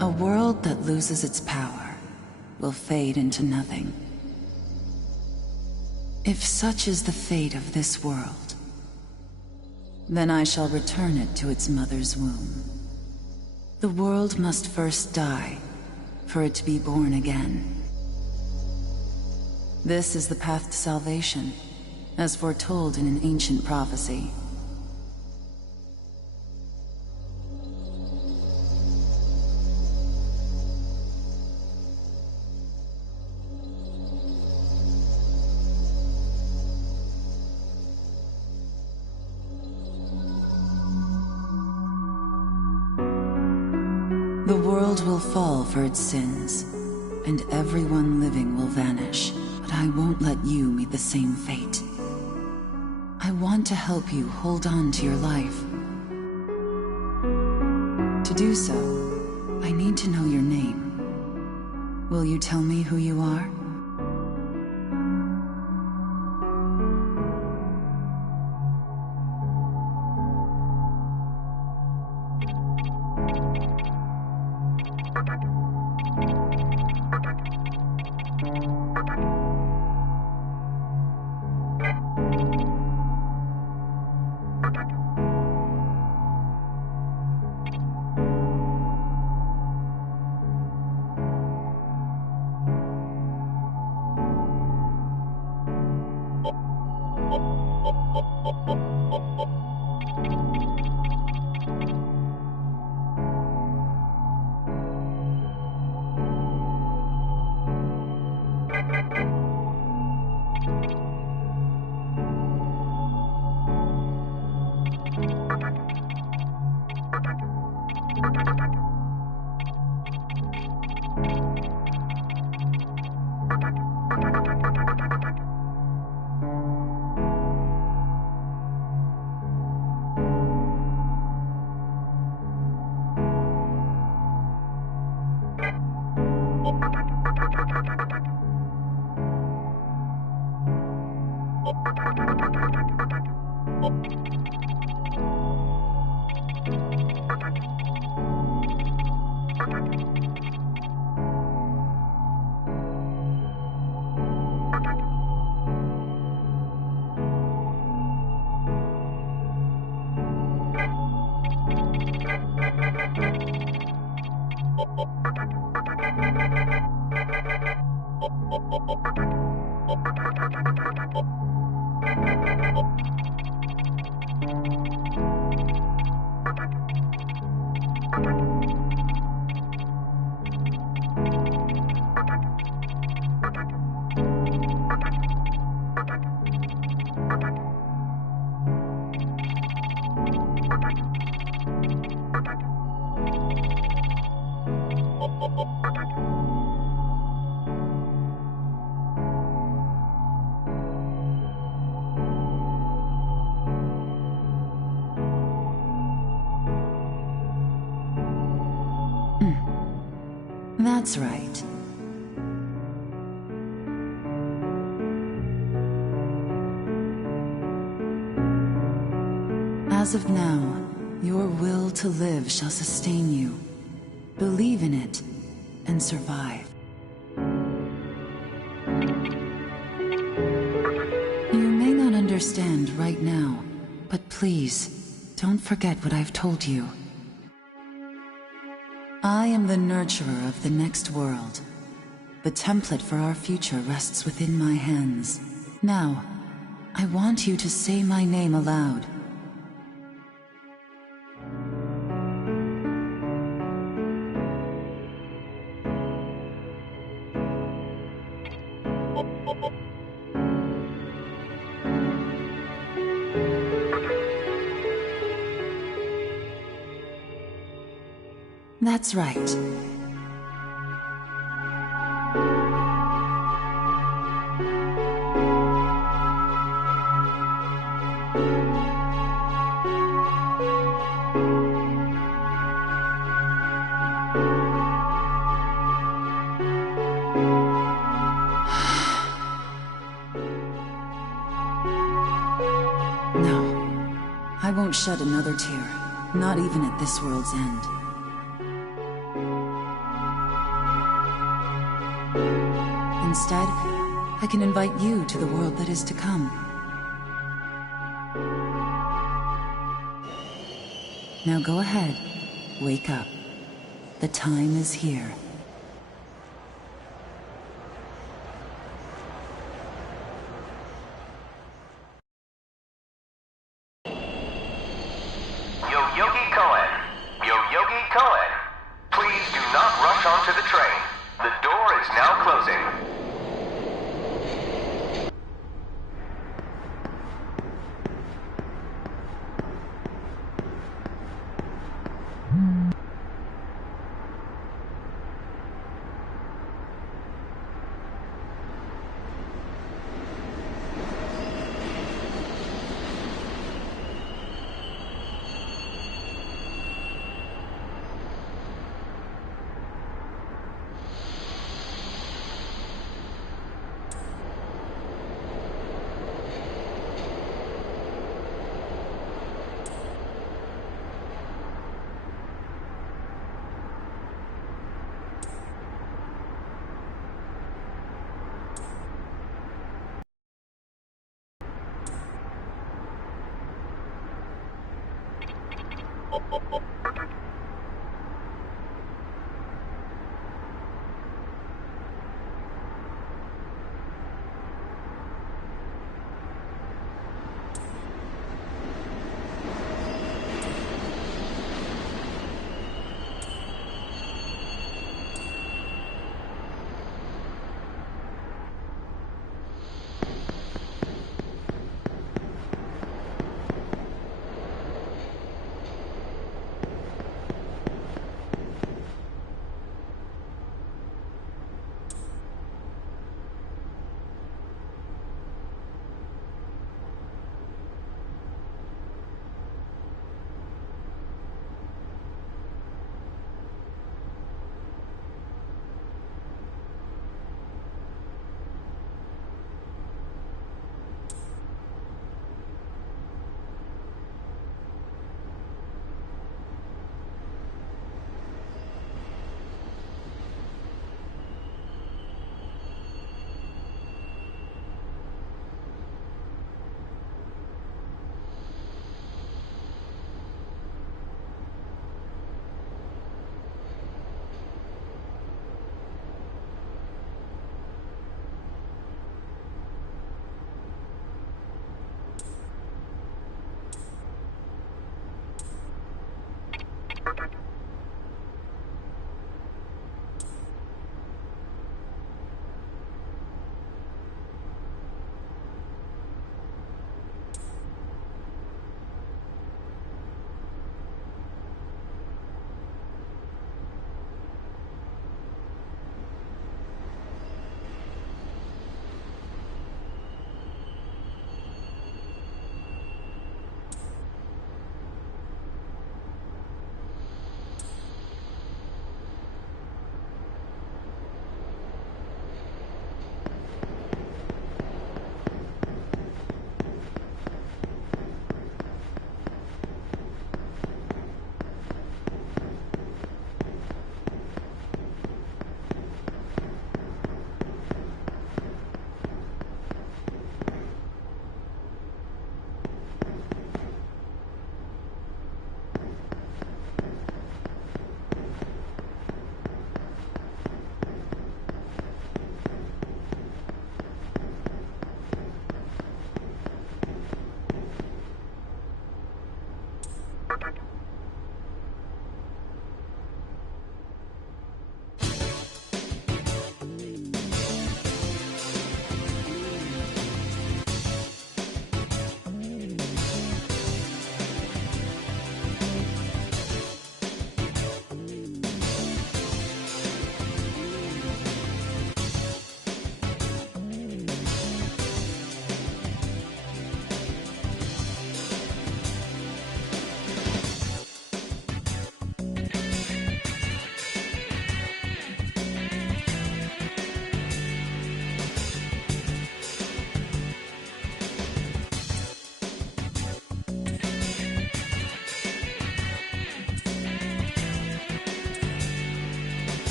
A world that loses its power will fade into nothing. If such is the fate of this world, then I shall return it to its mother's womb. The world must first die for it to be born again. This is the path to salvation, as foretold in an ancient prophecy. The world will fall for its sins, and everyone living will vanish. But I won't let you meet the same fate. I want to help you hold on to your life. To do so, I need to know your name. Will you tell me who you are? That's right. As of now, your will to live shall sustain you. Believe in it and survive. You may not understand right now, but please, don't forget what I've told you. I am the nurturer of the next world. The template for our future rests within my hands. Now, I want you to say my name aloud. That's right. No, I won't shed another tear, not even at this world's end. Instead, I can invite you to the world that is to come. Now go ahead, wake up. The time is here. Yo-Yogi Cohen, please do not rush onto the train. The door is now closing.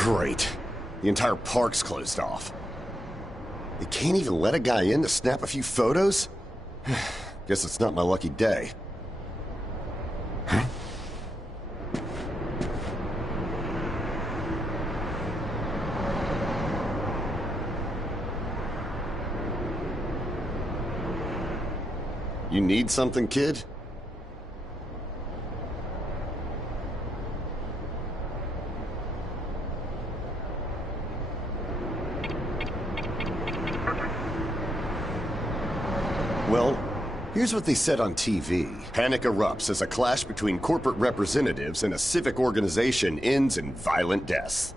Great. The entire park's closed off. They can't even let a guy in to snap a few photos? Guess it's not my lucky day. Huh? You need something, kid? Well, here's what they said on TV. Panic erupts as a clash between corporate representatives and a civic organization ends in violent deaths.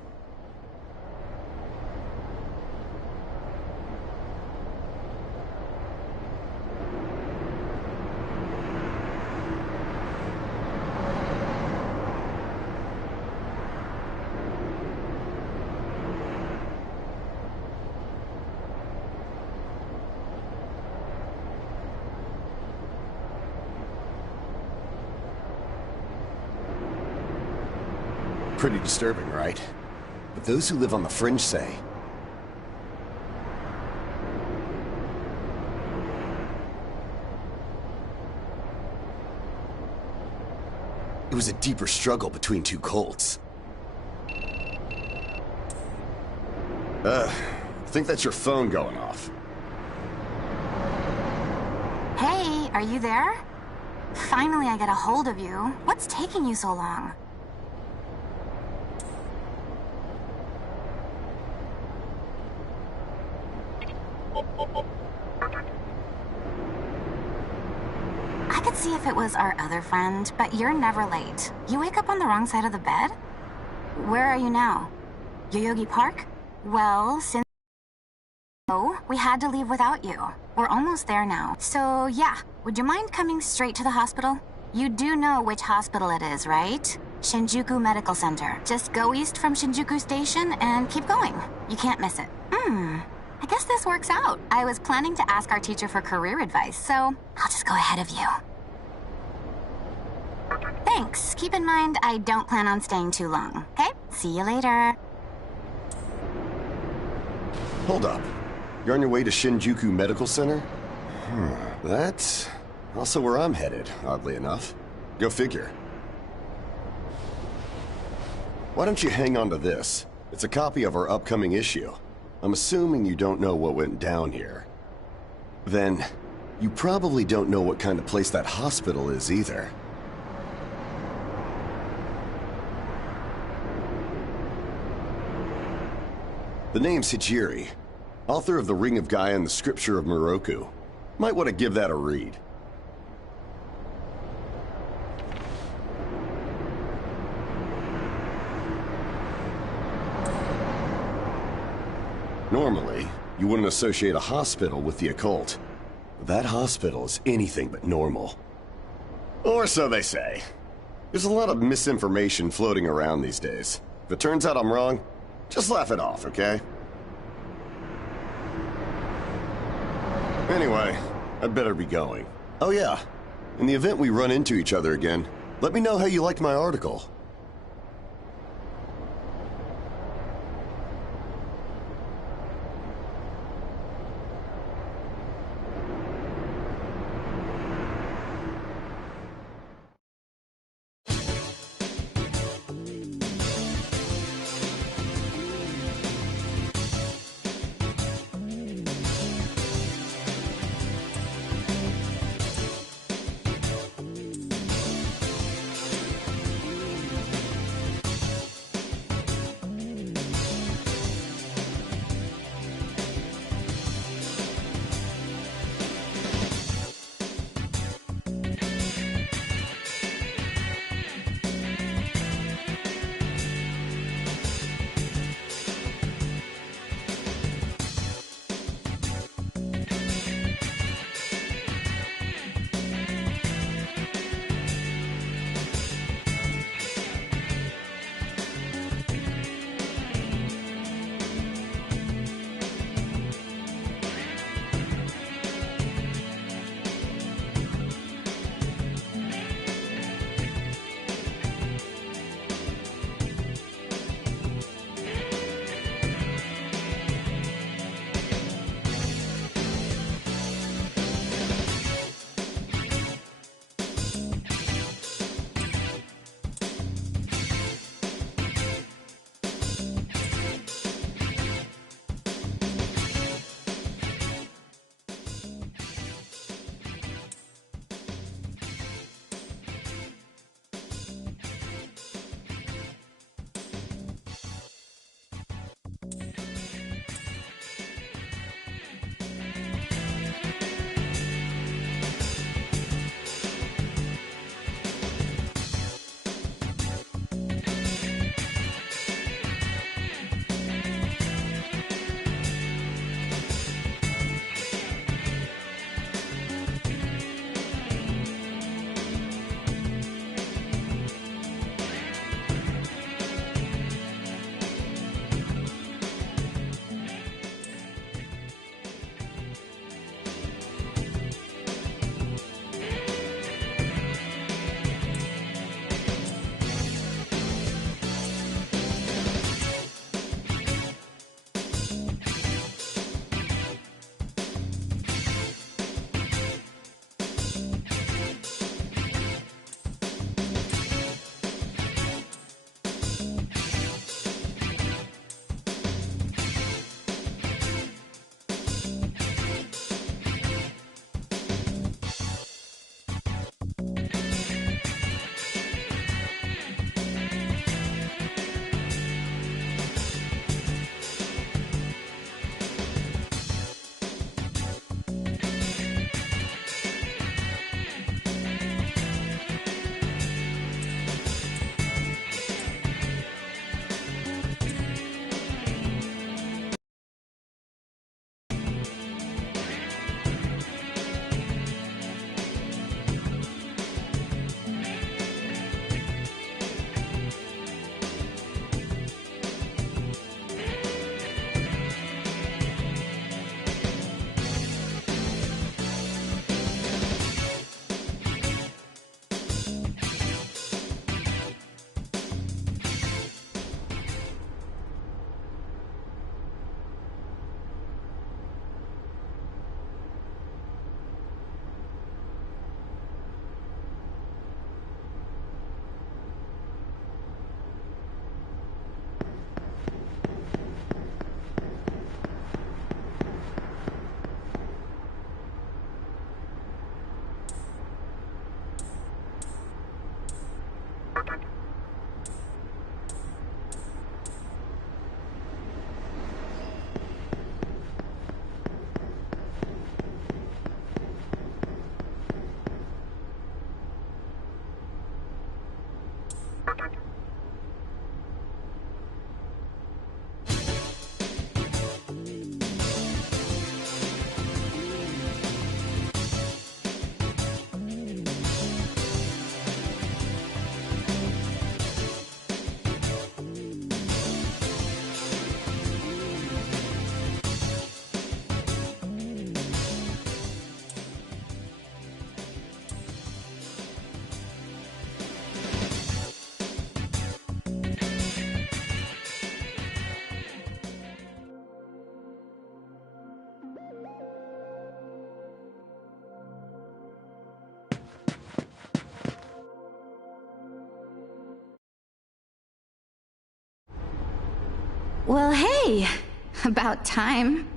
Pretty disturbing, right? But those who live on the fringe say... it was a deeper struggle between two cults. I think that's your phone going off. Hey, are you there? Finally I get a hold of you. What's taking you so long? I could see if it was our other friend, but you're never late. You wake up on the wrong side of the bed? Where are you now? Yoyogi Park? Well, since we had to leave without you. We're almost there now. So yeah, would you mind coming straight to the hospital? You do know which hospital it is, right? Shinjuku Medical Center. Just go east from Shinjuku Station and keep going. You can't miss it. I guess this works out. I was planning to ask our teacher for career advice, so I'll just go ahead of you. Thanks. Keep in mind, I don't plan on staying too long, okay? See you later. Hold up. You're on your way to Shinjuku Medical Center? That's also where I'm headed, oddly enough. Go figure. Why don't you hang on to this? It's a copy of our upcoming issue. I'm assuming you don't know what went down here. Then, you probably don't know what kind of place that hospital is either. The name's Hijiri, author of The Ring of Gaia and the Scripture of Moroku. Might want to give that a read. Normally, you wouldn't associate a hospital with the occult. That hospital is anything but normal. Or so they say. There's a lot of misinformation floating around these days. If it turns out I'm wrong, just laugh it off, okay? Anyway, I'd better be going. Oh yeah, in the event we run into each other again, let me know how you liked my article. Hi. About time.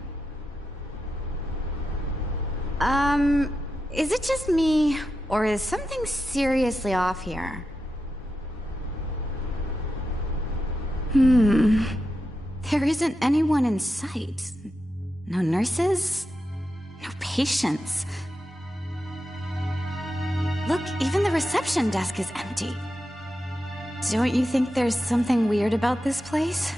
Is it just me, or is something seriously off here? There isn't anyone in sight. No nurses? No patients. Look, even the reception desk is empty. Don't you think there's something weird about this place?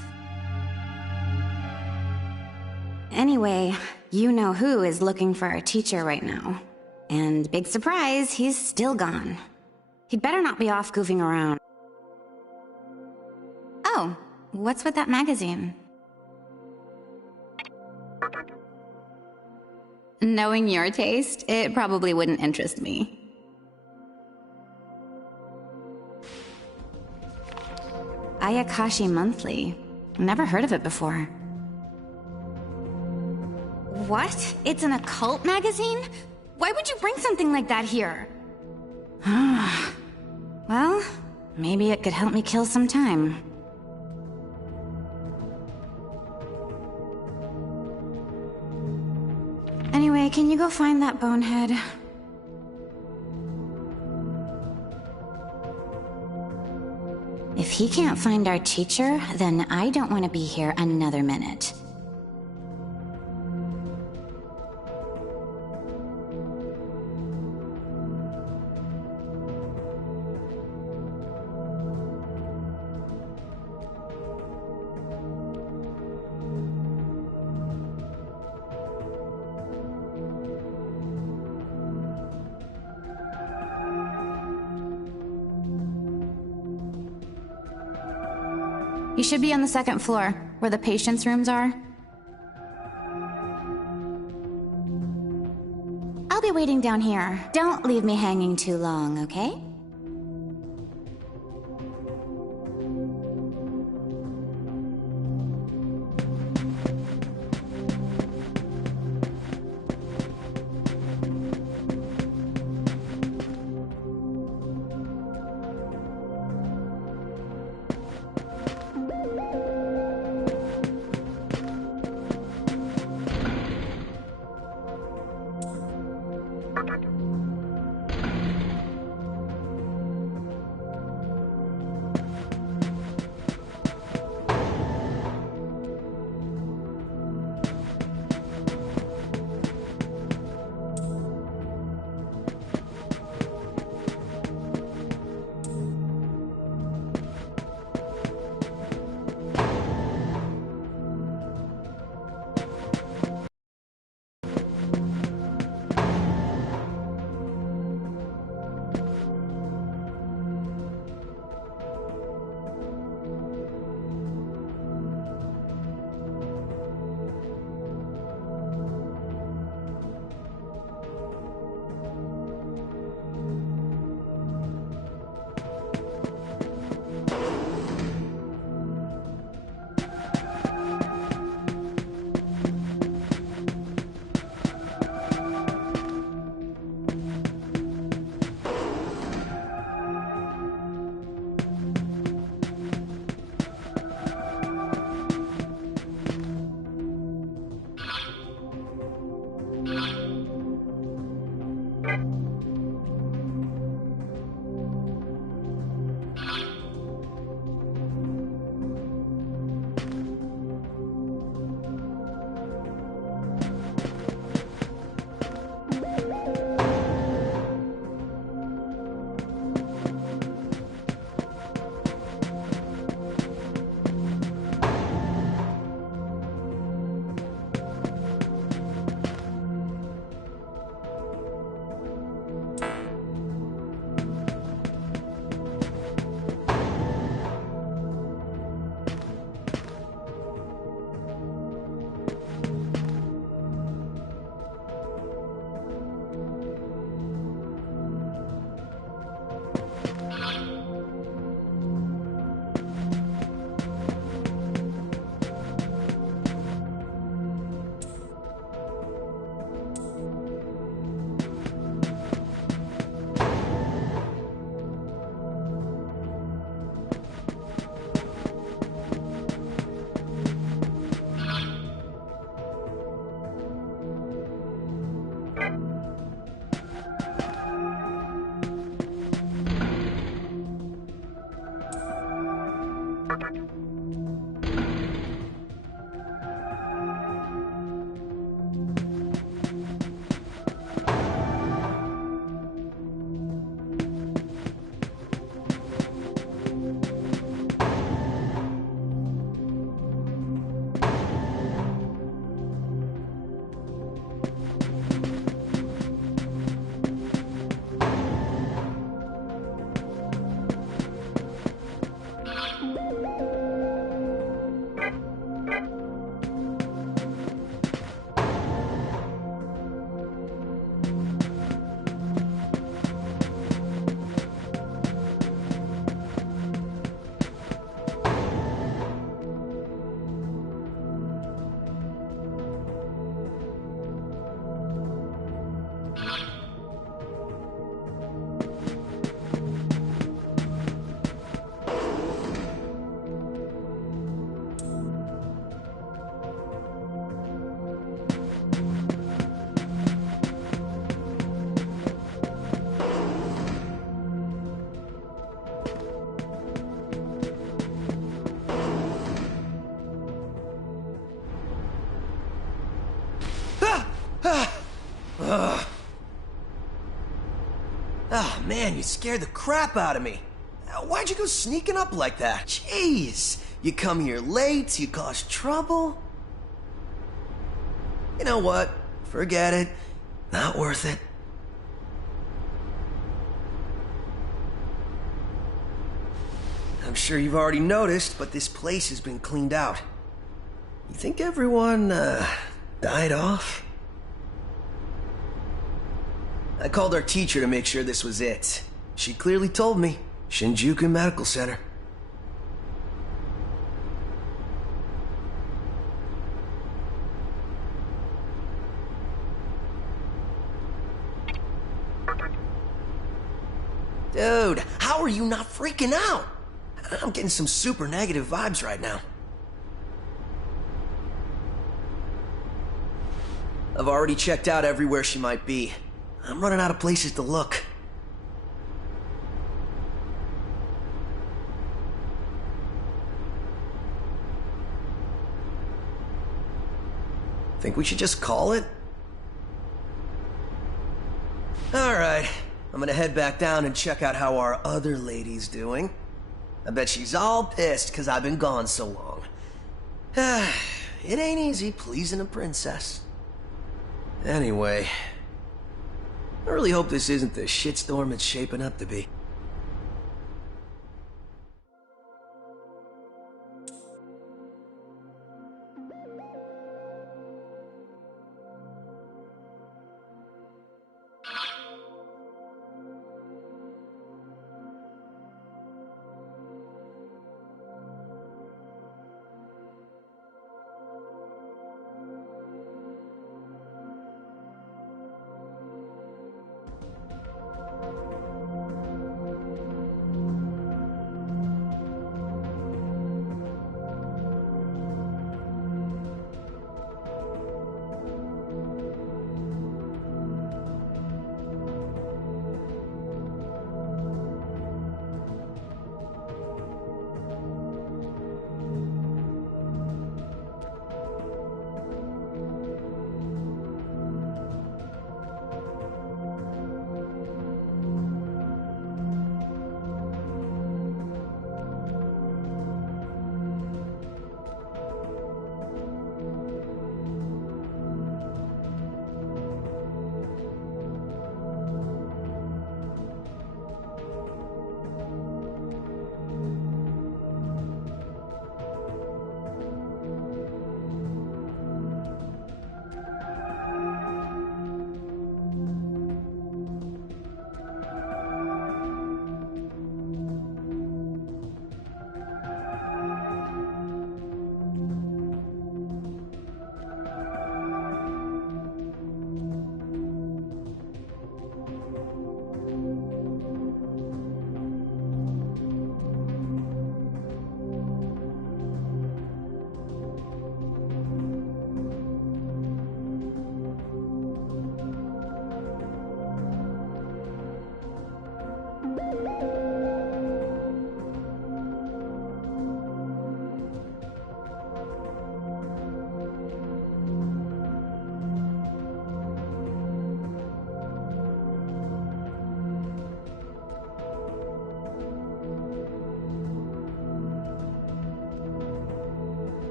Anyway, you know who is looking for our teacher right now. And big surprise, he's still gone. He'd better not be off goofing around. Oh, what's with that magazine? Knowing your taste, it probably wouldn't interest me. Ayakashi Monthly. Never heard of it before. What? It's an occult magazine? Why would you bring something like that here? Well, maybe it could help me kill some time. Anyway, can you go find that bonehead? If he can't find our teacher, then I don't want to be here another minute. You should be on the second floor, where the patients' rooms are. I'll be waiting down here. Don't leave me hanging too long, okay? Oh man, you scared the crap out of me. Why'd you go sneaking up like that? Jeez, you come here late, you cause trouble. You know what? Forget it. Not worth it. I'm sure you've already noticed, but this place has been cleaned out. You think everyone, died off? I called our teacher to make sure this was it. She clearly told me. Shinjuku Medical Center. Dude, how are you not freaking out? I'm getting some super negative vibes right now. I've already checked out everywhere she might be. I'm running out of places to look. Think we should just call it? Alright, I'm gonna head back down and check out how our other lady's doing. I bet she's all pissed because I've been gone so long. It ain't easy pleasing a princess. Anyway, I really hope this isn't the shitstorm it's shaping up to be.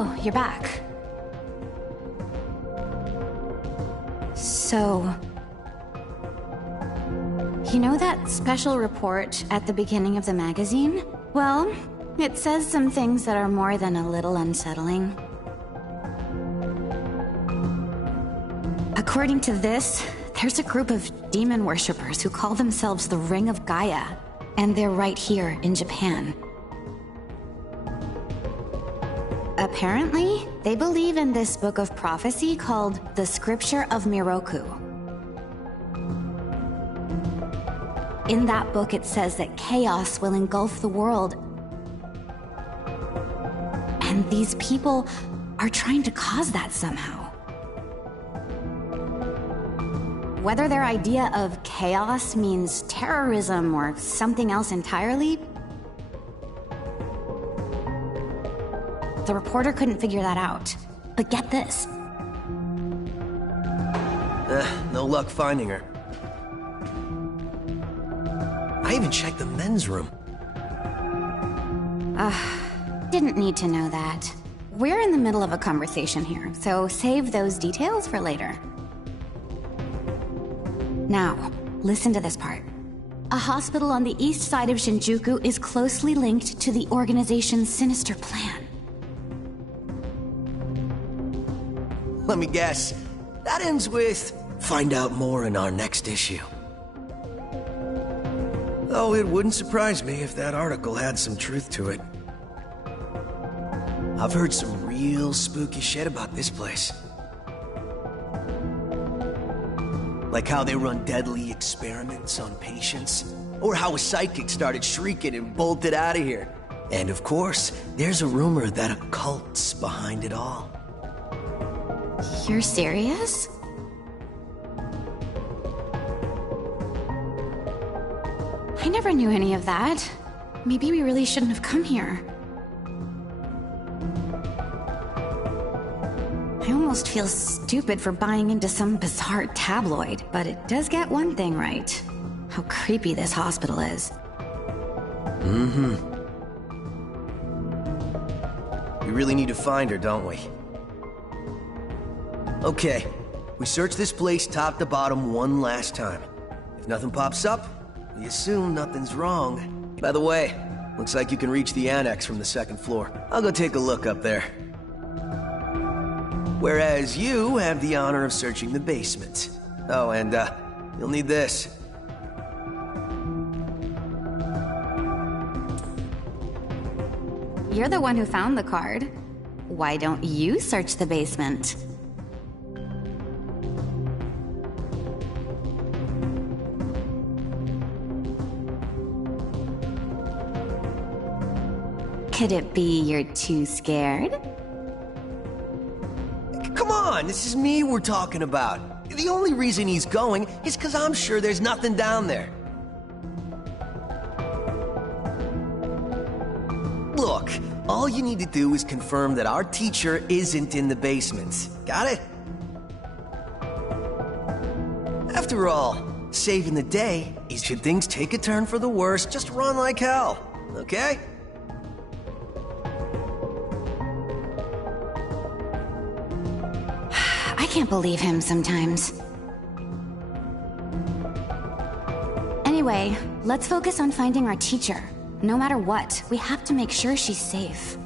Oh, you're back. So... You know that special report at the beginning of the magazine? Well, it says some things that are more than a little unsettling. According to this, there's a group of demon worshippers who call themselves the Ring of Gaia, and they're right here in Japan. Apparently, they believe in this book of prophecy called the Scripture of Miroku. In that book, it says that chaos will engulf the world. And these people are trying to cause that somehow. Whether their idea of chaos means terrorism or something else entirely, the reporter couldn't figure that out. But get this. No luck finding her. I even checked the men's room. Didn't need to know that. We're in the middle of a conversation here, so save those details for later. Now, listen to this part. A hospital on the east side of Shinjuku is closely linked to the organization's sinister plan. Let me guess. That ends with, find out more in our next issue. Though it wouldn't surprise me if that article had some truth to it. I've heard some real spooky shit about this place. Like how they run deadly experiments on patients, or how a psychic started shrieking and bolted out of here. And of course, there's a rumor that a cult's behind it all. You're serious? I never knew any of that. Maybe we really shouldn't have come here. I almost feel stupid for buying into some bizarre tabloid, but it does get one thing right. How creepy this hospital is. Mm-hmm. We really need to find her, don't we? Okay, we search this place top to bottom one last time. If nothing pops up, we assume nothing's wrong. By the way, looks like you can reach the annex from the second floor. I'll go take a look up there. Whereas you have the honor of searching the basement. Oh, and, you'll need this. You're the one who found the card. Why don't you search the basement? Could it be you're too scared? Come on, this is me we're talking about. The only reason he's going is because I'm sure there's nothing down there. Look, all you need to do is confirm that our teacher isn't in the basement. Got it? After all, saving the day is should things take a turn for the worse, just run like hell, okay? I can't believe him sometimes. Anyway, let's focus on finding our teacher. No matter what, we have to make sure she's safe.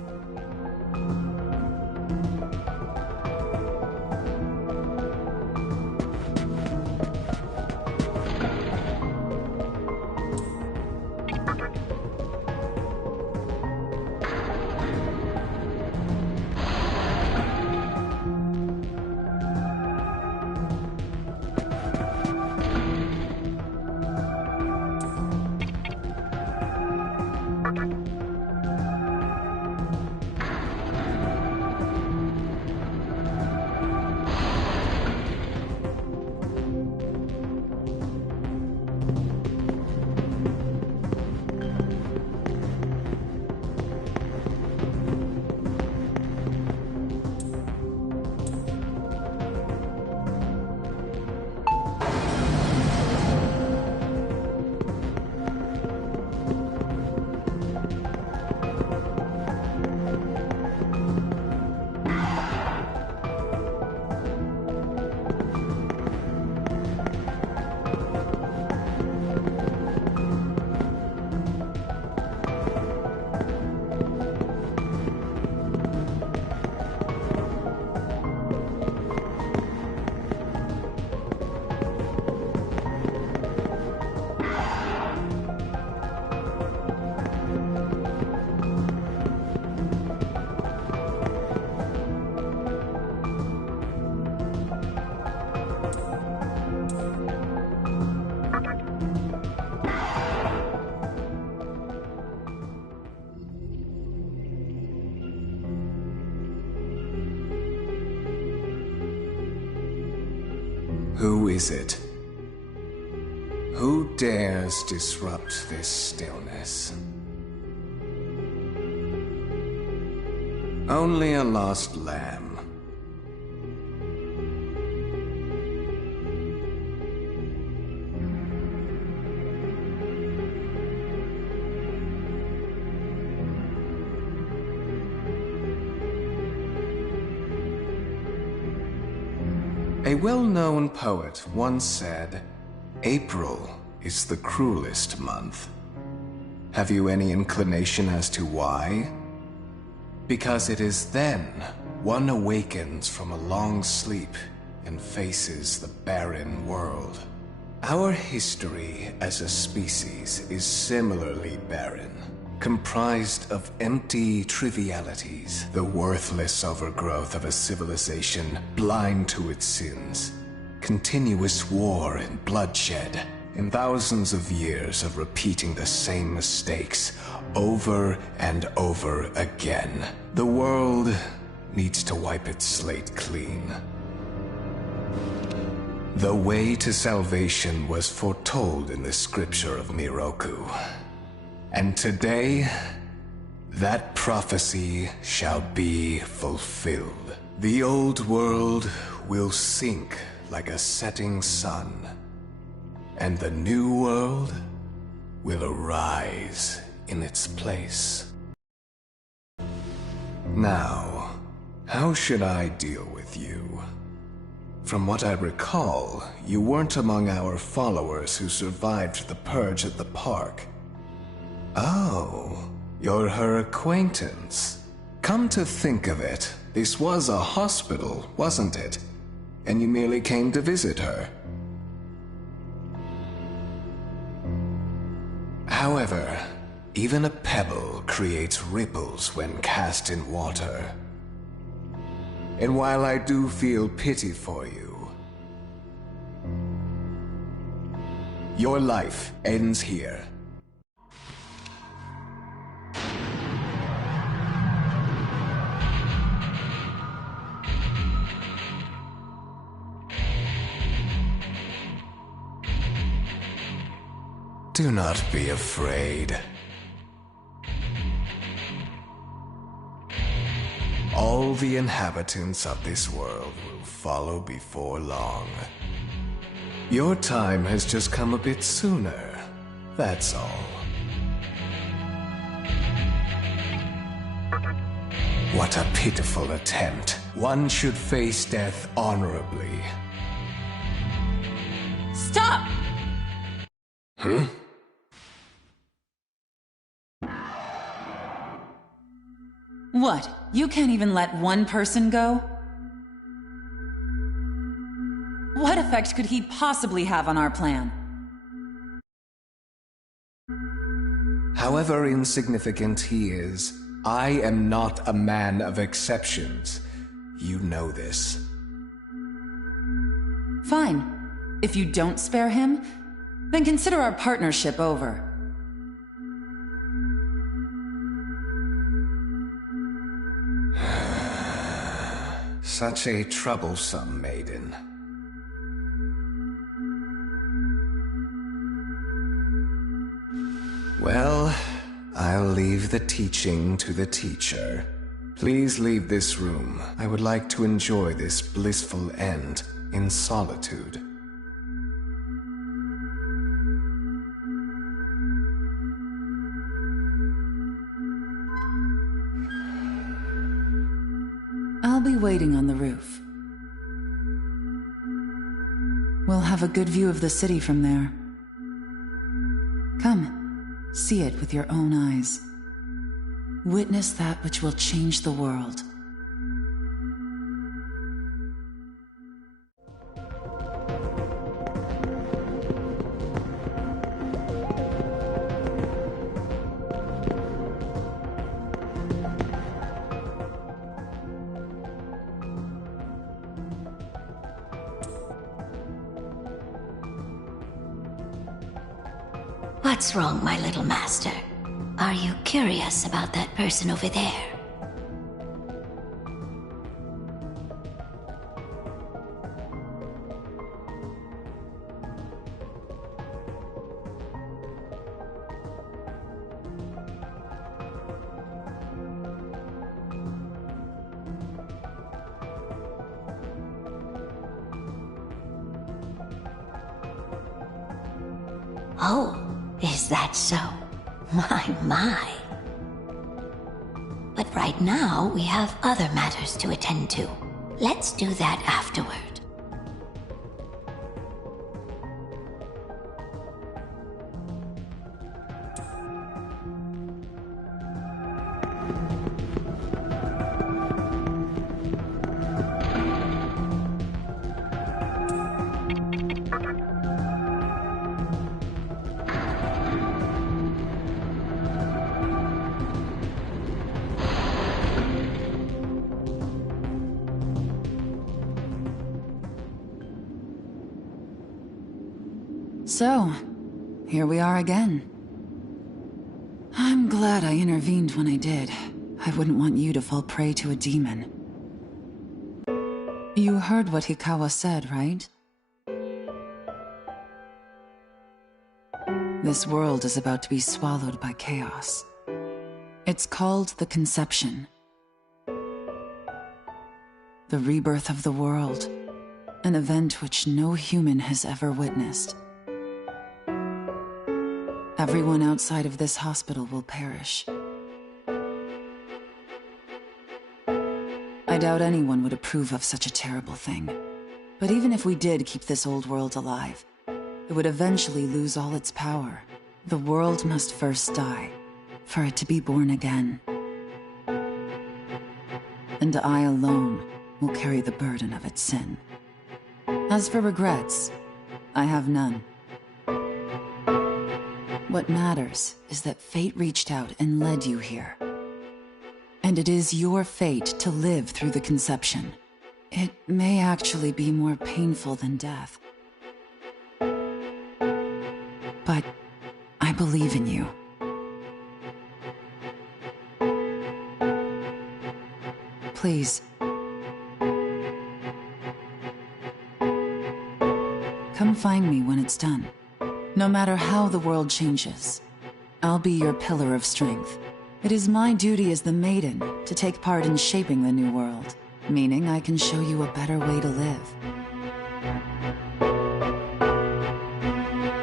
Who is it? Who dares disrupt this stillness? Only a lost lamb. A well-known poet once said, "April is the cruelest month." Have you any inclination as to why? Because it is then one awakens from a long sleep and faces the barren world. Our history as a species is similarly barren, comprised of empty trivialities, the worthless overgrowth of a civilization blind to its sins, continuous war and bloodshed, and thousands of years of repeating the same mistakes over and over again. The world needs to wipe its slate clean. The way to salvation was foretold in the scripture of Miroku. And today, that prophecy shall be fulfilled. The old world will sink like a setting sun, and the new world will arise in its place. Now, how should I deal with you? From what I recall, you weren't among our followers who survived the purge at the park. Oh, you're her acquaintance. Come to think of it, this was a hospital, wasn't it? And you merely came to visit her. However, even a pebble creates ripples when cast in water. And while I do feel pity for you, your life ends here. Do not be afraid. All the inhabitants of this world will follow before long. Your time has just come a bit sooner, that's all. What a pitiful attempt. One should face death honorably. Stop! Huh? What? You can't even let one person go? What effect could he possibly have on our plan? However insignificant he is, I am not a man of exceptions. You know this. Fine. If you don't spare him, then consider our partnership over. Such a troublesome maiden. Well, I'll leave the teaching to the teacher. Please leave this room. I would like to enjoy this blissful end in solitude. I'll be waiting on the roof. We'll have a good view of the city from there. Come, see it with your own eyes. Witness that which will change the world. What's wrong, my little master? Are you curious about that person over there? Oh, is that so? My. But right now, we have other matters to attend to. Let's do that afterward. So, here we are again. I'm glad I intervened when I did. I wouldn't want you to fall prey to a demon. You heard what Hikawa said, right? This world is about to be swallowed by chaos. It's called the Conception. The rebirth of the world. An event which no human has ever witnessed. Everyone outside of this hospital will perish. I doubt anyone would approve of such a terrible thing. But even if we did keep this old world alive, it would eventually lose all its power. The world must first die, for it to be born again. And I alone will carry the burden of its sin. As for regrets, I have none. What matters is that fate reached out and led you here. And it is your fate to live through the Conception. It may actually be more painful than death. But I believe in you. Please. Come find me when it's done. No matter how the world changes, I'll be your pillar of strength. It is my duty as the Maiden to take part in shaping the new world, meaning I can show you a better way to live.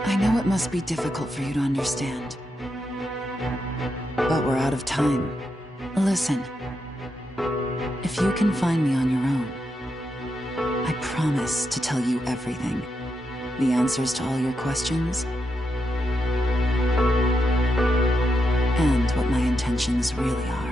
I know it must be difficult for you to understand, but we're out of time. Listen, if you can find me on your own, I promise to tell you everything. The answers to all your questions, and what my intentions really are.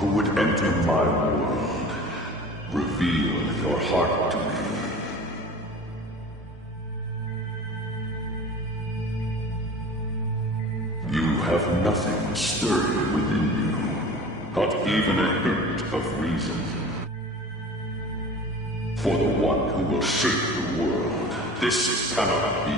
Who would enter my world, reveal your heart to me. You have nothing stirring within you, not even a hint of reason. For the one who will shape the world, this cannot be.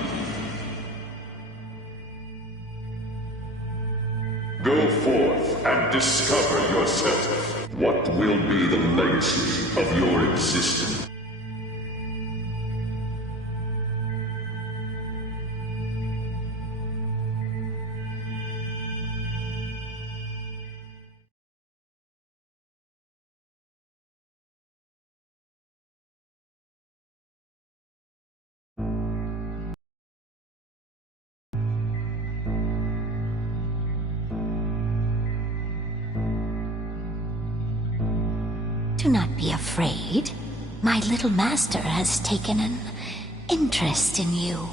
Go forth and discover yourself. What will be the legacy of your existence? Do not be afraid. My little master has taken an interest in you.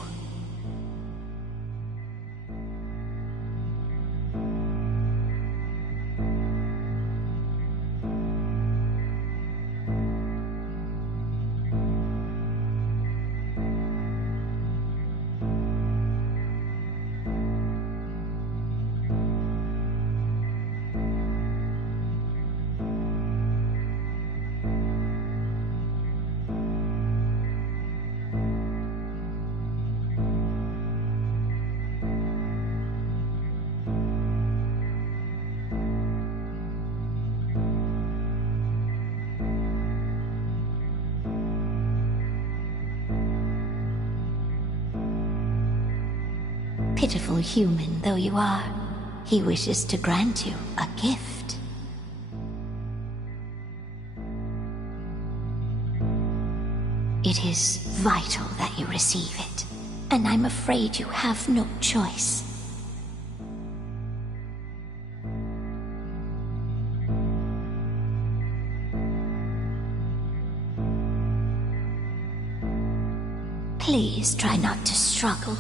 Pitiful human though you are, he wishes to grant you a gift. It is vital that you receive it, and I'm afraid you have no choice. Please try not to struggle.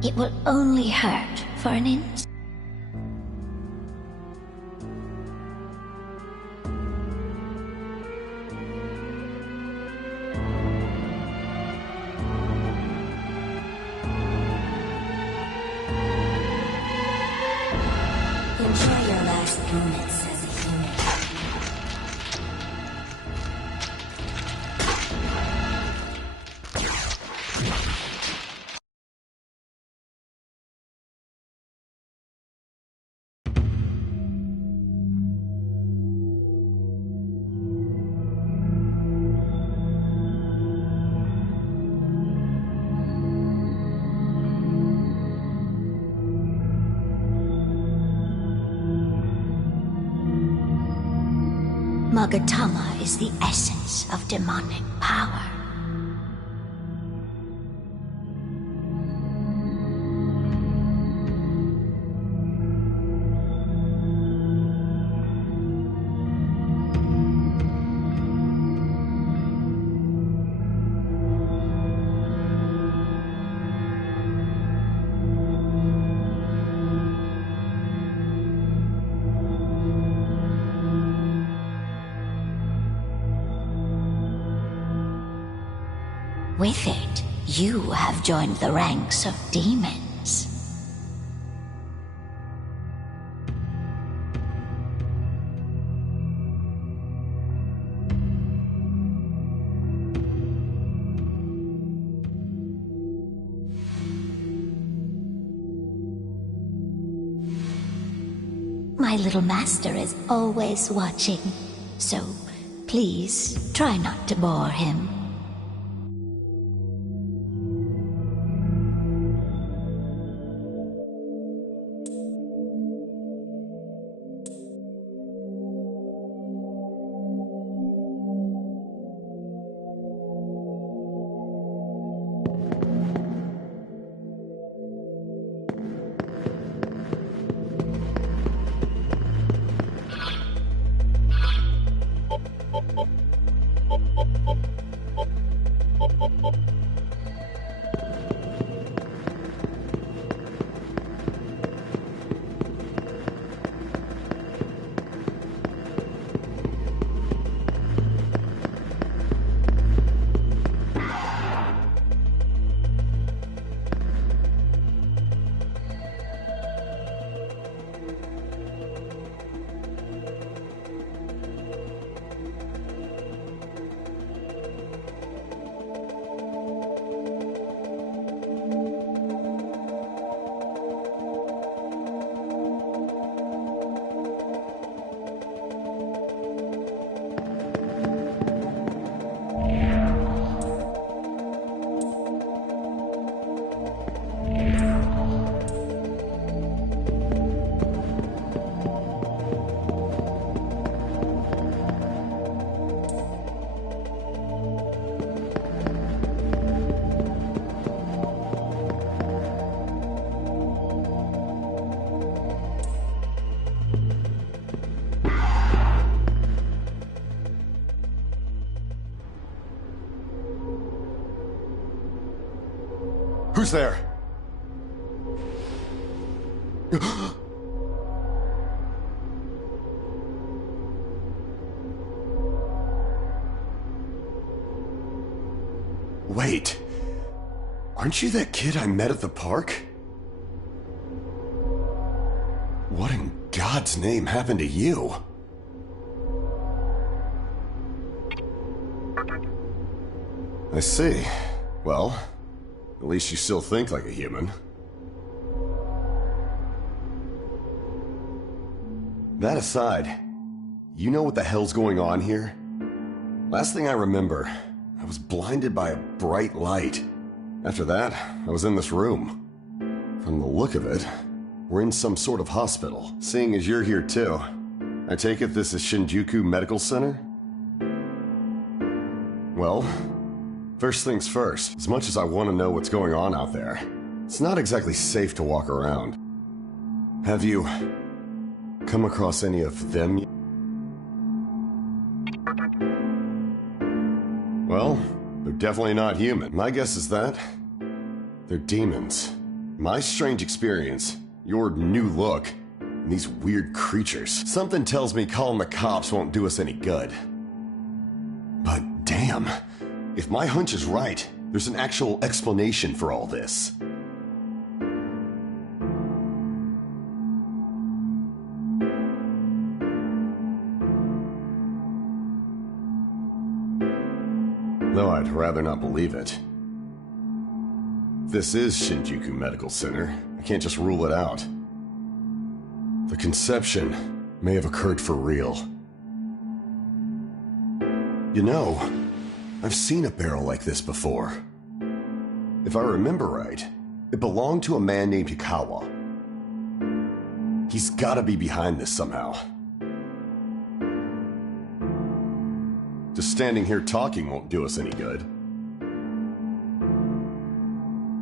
It will only hurt for an instant. Enjoy your last moments as a human. Magatama is the essence of demonic power. With it, you have joined the ranks of demons. My little master is always watching, so please try not to bore him. Who's there? Wait. Aren't you that kid I met at the park? What in God's name happened to you? I see. Well, at least you still think like a human. That aside, you know what the hell's going on here? Last thing I remember, I was blinded by a bright light. After that, I was in this room. From the look of it, we're in some sort of hospital. Seeing as you're here too, I take it this is Shinjuku Medical Center? Well, first things first, as much as I want to know what's going on out there, it's not exactly safe to walk around. Have you come across any of them? Well, they're definitely not human. My guess is that they're demons. My strange experience, your new look, and these weird creatures. Something tells me calling the cops won't do us any good. But damn, if my hunch is right, there's an actual explanation for all this. Though I'd rather not believe it. This is Shinjuku Medical Center. I can't just rule it out. The conception may have occurred for real. You know, I've seen a barrel like this before. If I remember right, it belonged to a man named Hikawa. He's gotta be behind this somehow. Just standing here talking won't do us any good.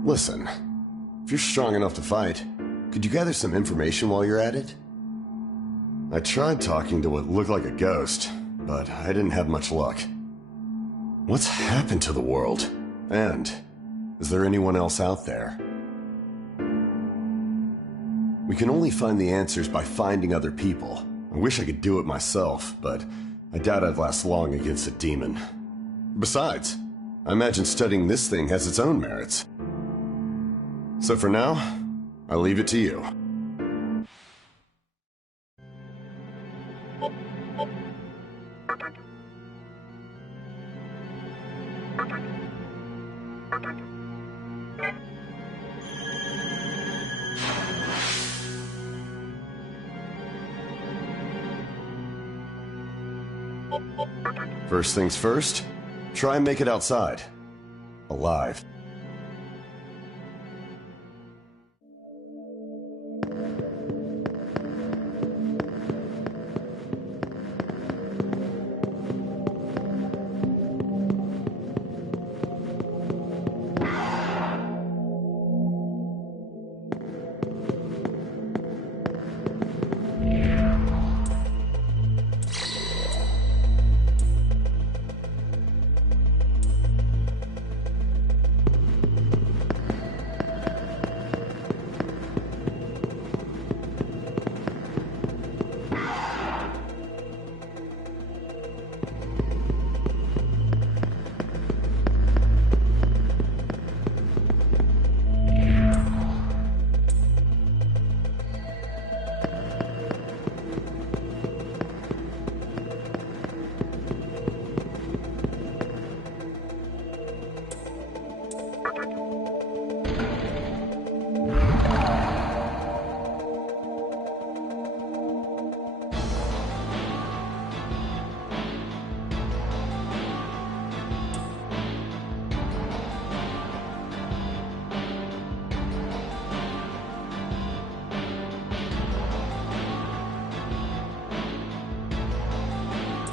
Listen, if you're strong enough to fight, could you gather some information while you're at it? I tried talking to what looked like a ghost, but I didn't have much luck. What's happened to the world? And is there anyone else out there? We can only find the answers by finding other people. I wish I could do it myself, but I doubt I'd last long against a demon. Besides, I imagine studying this thing has its own merits. So for now, I leave it to you. First things first, try and make it outside. Alive.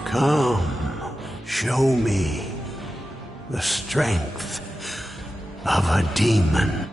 Come, show me the strength of a demon.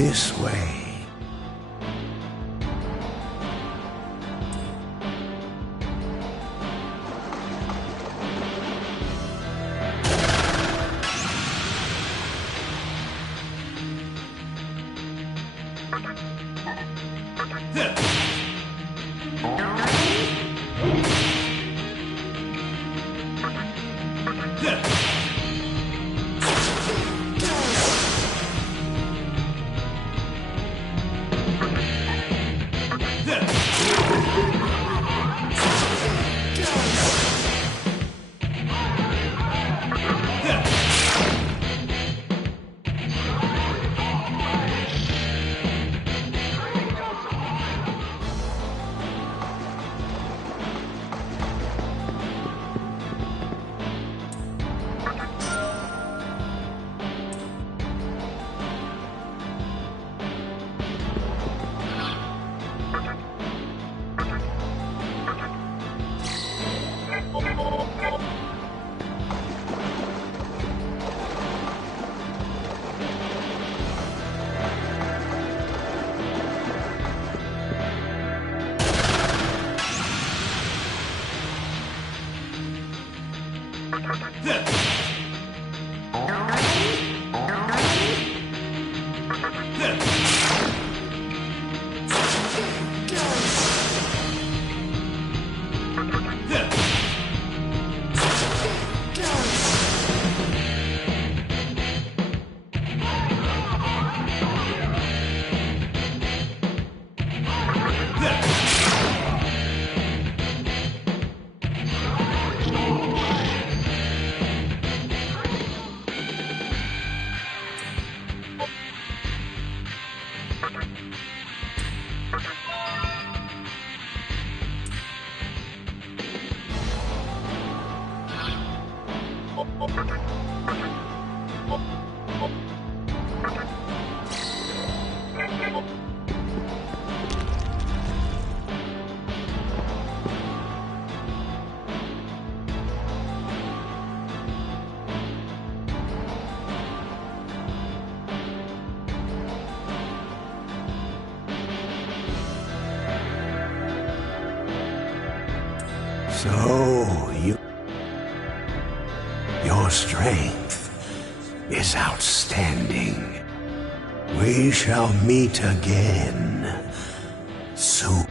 This way. So, your strength is outstanding. We shall meet again soon.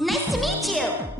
Nice to meet you!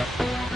Bye.